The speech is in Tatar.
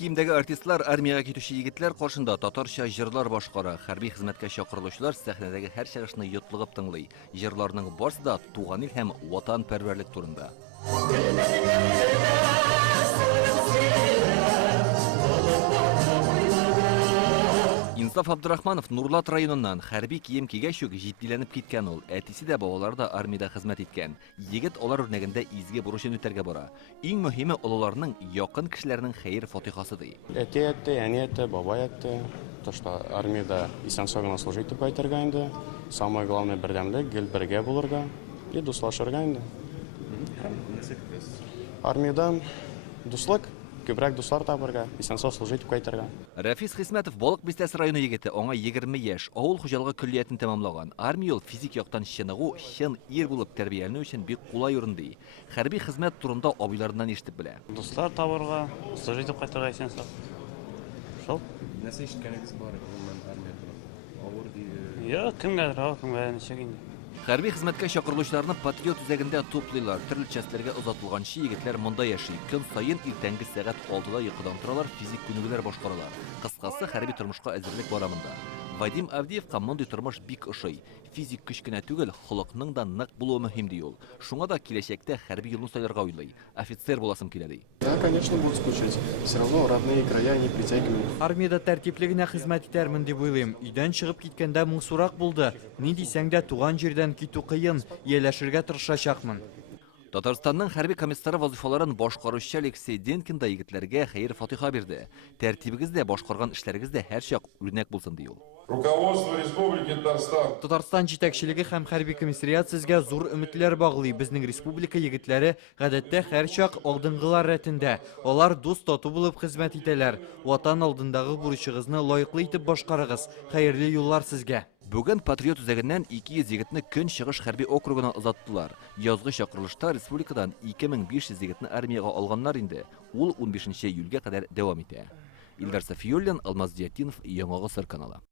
киемдәге артистлар, армияга китүче егетләр каршында татарча җырлар башкара. Хәрби хезмәткә чакырылучылар сәхнәдәге һәр чыгышны йотлыгып тыңлый. Җырларның барысы да туган ил һәм ватанпәрвәрлек турында. Инсаф Абдрахманов Нурлат районыннан хәрби кием кигәч үк җитдиләнеп киткән ул. Әтисе дә, балалары да армиядә хезмәт иткән. Егет алар үрнәгендә изге бурычын үтәргә бара. Иң мөһиме олыларның, якын кешеләрнең хәер фатихасы ди. Әти әйтте, әни әйтте, бабай әйтте. То, что армияда исән-сау служить итеп кайтырга инде. Самое главное бердәмлек, гел бергә булырга и дуслашырга инде. Армияда дуслык, күбрәк дуслар табырга, исән-сау служить итеп кайтырга. Рафис Хисмәтов Балык Бистәсе районы егете, аңа 20 яшь, авыл хуҗалыгы көллиятен тәмамлаган. Армия ул физик яктан чыныгу, чын ир булып тәрбияләнү өчен бик кулай урын ди. Хәрби хезмәт турында абыйларыннан ишетеп белә. Дуслар табырга, служить итеп кайтырга исән-сау. Шул. Нәрсә ишеткәнегез бар моннан армияда? Авыр ди. Я, кемгә рау, кемгә ничек инде. Хәрби хезмәткә чакырылучыларны патриот үзәгендә туплыйлар. Төрле частьләргә озатылганчы егетләр монда яши. Көн саен иртәнге сәгать 6-да йокыдан торалар, физик күнегүләр башкаралар. Кыскасы, хәрби тормышка әзерлек бара монда. Вадим Авдеевка мондый тормыш бик ошый. Физик көч кенә түгел, холыкның да нык булуы мөһим ди ул. Шуңа да киләчәктә хәрби юлны сайларга уйлый. Офицер буласым килә ди. Да, конечно, будут скучать. Все равно родные края не притягивают. Армияда тәртипле генә хезмәт итәрмен дип уйлыйм. Өйдән чыгып киткәндә моңсурак булды. Ни дисәң дә туган җирдән китү кыен, ияләшергә тырышачакмын. Татарстанның хәрби комиссары вазифаларын башкаручы Алексей Денкин да егетләргә хәер фатиха бирде. Тәртибегез дә, башкарган эшләрегез дә һәрчак үрнәк булсын ди ул. Руководство Республики Татарстан. Татарстан җитәкчелеге һәм хәрби комиссариат сезгә зур өметләр баглый. Безнең республика егетләре гадәттә һәрчак алдынгылар рәтендә. Алар дус тату булып хезмәт итәләр. Ватан алдындагы бурычыгызны лаеклы итеп башкарыгыз. Хәерле юллар сезгә. Бүген патриот үзәгеннән 200 егетне көн чыгыш хәрби округына озаттылар. Язгы чакырылышта республикадан 2500 егетне армияга алганнар инде. Ул 15 июльгә кадәр дәвам итә. Илдар Сафиуллин, Алмаз Диятинов, Яңа Гасыр каналы.